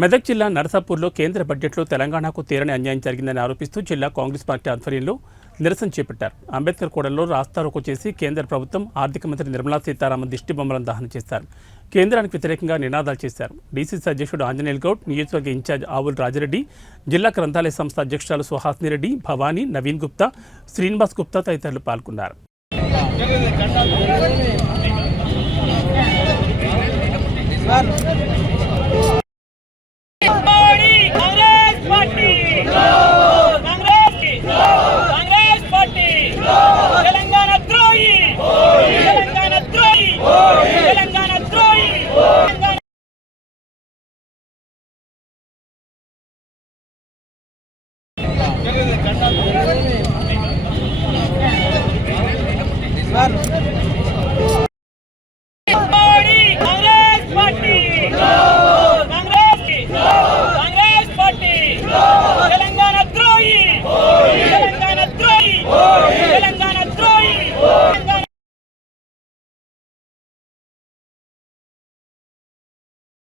మెదక్ జిల్లా నరసాపూర్లో కేంద్ర బడ్జెట్లో తెలంగాణకు తీరని అన్యాయం జరిగిందని ఆరోపిస్తూ జిల్లా కాంగ్రెస్ పార్టీ ఆధ్వర్యంలో నిరసన చేపట్టారు. అంబేద్కర్ కూడలిలో రాస్తారోకో చేసి కేంద్ర ప్రభుత్వం ఆర్థిక మంత్రి నిర్మలా సీతారామన్ దిష్టిబొమ్మలను దహనం చేశారు. కేంద్రానికి వ్యతిరేకంగా నినాదాలు చేశారు. డీసీసీ అధ్యక్షుడు ఆంజనేయుల్ గౌడ్, నియోజకవర్గ ఇన్ఛార్జ్ ఆవుల రాజిరెడ్డి, జిల్లా గ్రంథాలయ సంస్థ అధ్యక్షురాలు సుహాసిని రెడ్డి, భవానీ, నవీన్ గుప్తా, శ్రీనివాస్ గుప్తా తదితరులు పాల్గొన్నారు.